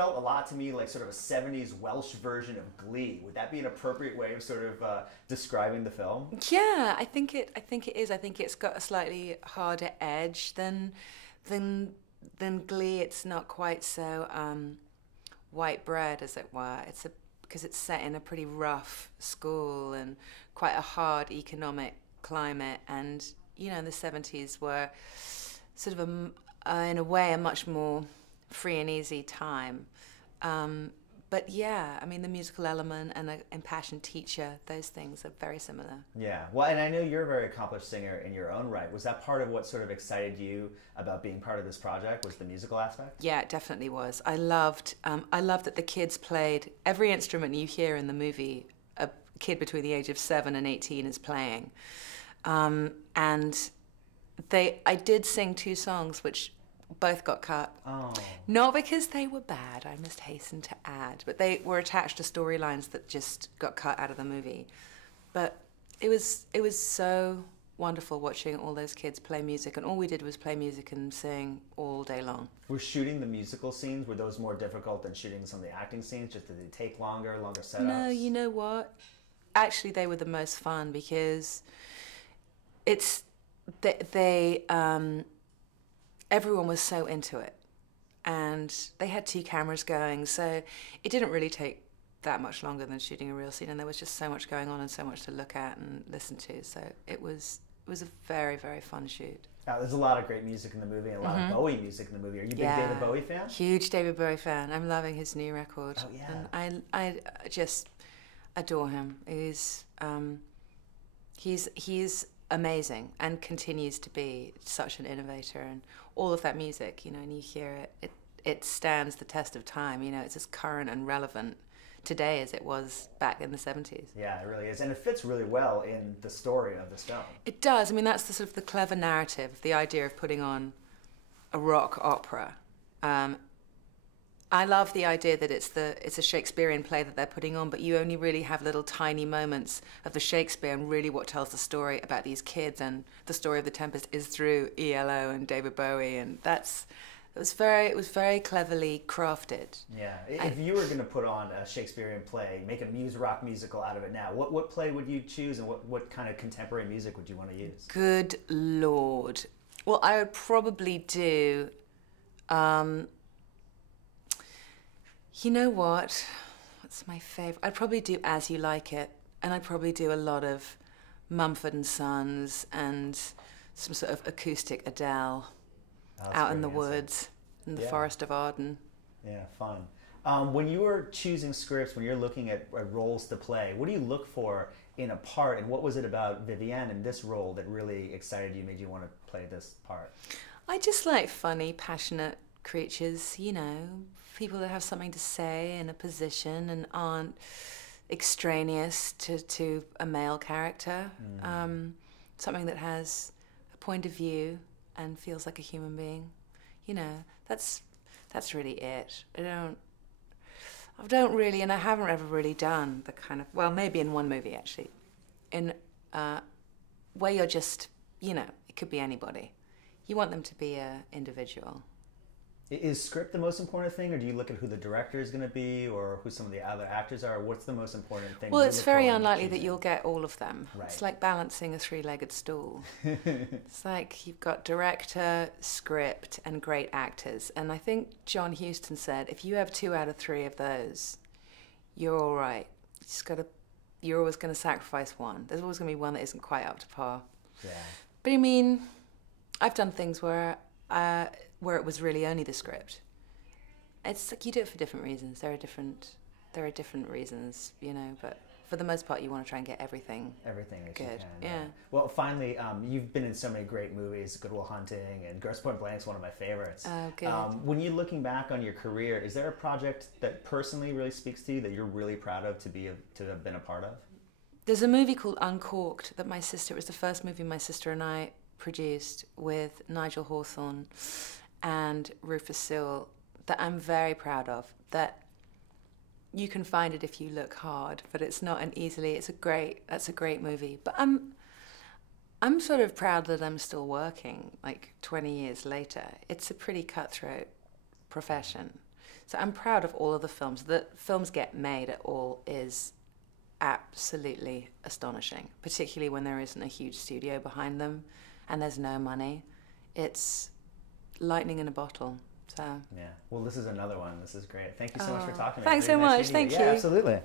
felt a lot to me like sort of a 70s Welsh version of Glee. Would that be an appropriate way of sort of describing the film? Yeah, I think it is. I think it's got a slightly harder edge than Glee. It's not quite so white bread, as it were. Because it's set in a pretty rough school and quite a hard economic climate, and you know the 70s were sort of in a way a much more free and easy time. But yeah, I mean the musical element and an impassioned teacher, those things are very similar. Yeah, well, and I know you're a very accomplished singer in your own right. Was that part of what sort of excited you about being part of this project, was the musical aspect? Yeah, it definitely was. I loved that the kids played every instrument you hear in the movie. A kid between the age of 7 and 18 is playing. And I did sing 2 songs which both got cut. Oh. Not because they were bad, I must hasten to add, but they were attached to storylines that just got cut out of the movie. But it was so wonderful watching all those kids play music, and all we did was play music and sing all day long. Were shooting the musical scenes, were those more difficult than shooting some of the acting scenes? Just did they take longer setups? No, you know what? Actually, they were the most fun because everyone was so into it, and they had 2 cameras going, so it didn't really take that much longer than shooting a real scene, and there was just so much going on and so much to look at and listen to, so it was a very, very fun shoot. There's a lot of great music in the movie, and a lot of Bowie music in the movie. Are you a big David Bowie fan? Huge David Bowie fan. I'm loving his new record. Oh, yeah. And I just adore him. He's amazing and continues to be such an innovator, and all of that music, you know, and you hear it stands the test of time, you know, it's as current and relevant today as it was back in the 70s. Yeah, it really is, and it fits really well in the story of this film. It does. I mean, that's the sort of the clever narrative, the idea of putting on a rock opera. I love the idea that it's a Shakespearean play that they're putting on, but you only really have little tiny moments of the Shakespeare, and really what tells the story about these kids and the story of the Tempest is through ELO and David Bowie, and it was very cleverly crafted. Yeah, if you were going to put on a Shakespearean play, make a rock musical out of it now, what play would you choose, and what kind of contemporary music would you want to use? Good Lord. Well, I would probably do... you know what? What's my favourite? I'd probably do As You Like It, and I'd probably do a lot of Mumford & Sons and some sort of acoustic Adele out in the woods, in the Forest of Arden. Yeah, fun. When you were choosing scripts, when you're looking at roles to play, what do you look for in a part, and what was it about Vivienne in this role that really excited you, made you want to play this part? I just like funny, passionate creatures, you know, people that have something to say in a position and aren't extraneous to a male character. Something that has a point of view and feels like a human being. You know, that's really it. I don't really, and I haven't ever really done the kind of, well, maybe in one movie actually, in where you're just, you know, it could be anybody. You want them to be an individual. Is script the most important thing, or do you look at who the director is going to be, or who some of the other actors are? What's the most important thing? Well, it's very unlikely that you'll get all of them. Right. It's like balancing a 3-legged stool. It's like you've got director, script, and great actors. And I think John Huston said, if you have 2 out of 3 of those, you're all right. You're always going to sacrifice one. There's always going to be one that isn't quite up to par. Yeah. But I mean, I've done things where it was really only the script. It's like you do it for different reasons. There are different reasons, you know, but for the most part you want to try and get everything that good. You can. Yeah. Well, finally, you've been in so many great movies, Good Will Hunting, and Grosse Pointe Blank's one of my favorites. Oh, good. When you're looking back on your career, is there a project that personally really speaks to you that you're really proud of to have been a part of? There's a movie called Uncorked that it was the first movie my sister and I produced with Nigel Hawthorne and Rufus Sewell that I'm very proud of, that you can find it if you look hard, but it's not an easily, that's a great movie. But I'm sort of proud that I'm still working like 20 years later. It's a pretty cutthroat profession. So I'm proud of all of the films. That films get made at all is absolutely astonishing, particularly when there isn't a huge studio behind them and there's no money. It's lightning in a bottle. So yeah. Well, this is another one. This is great. Thank you so much for talking to me. Thanks so much. Thank you. Yeah, absolutely.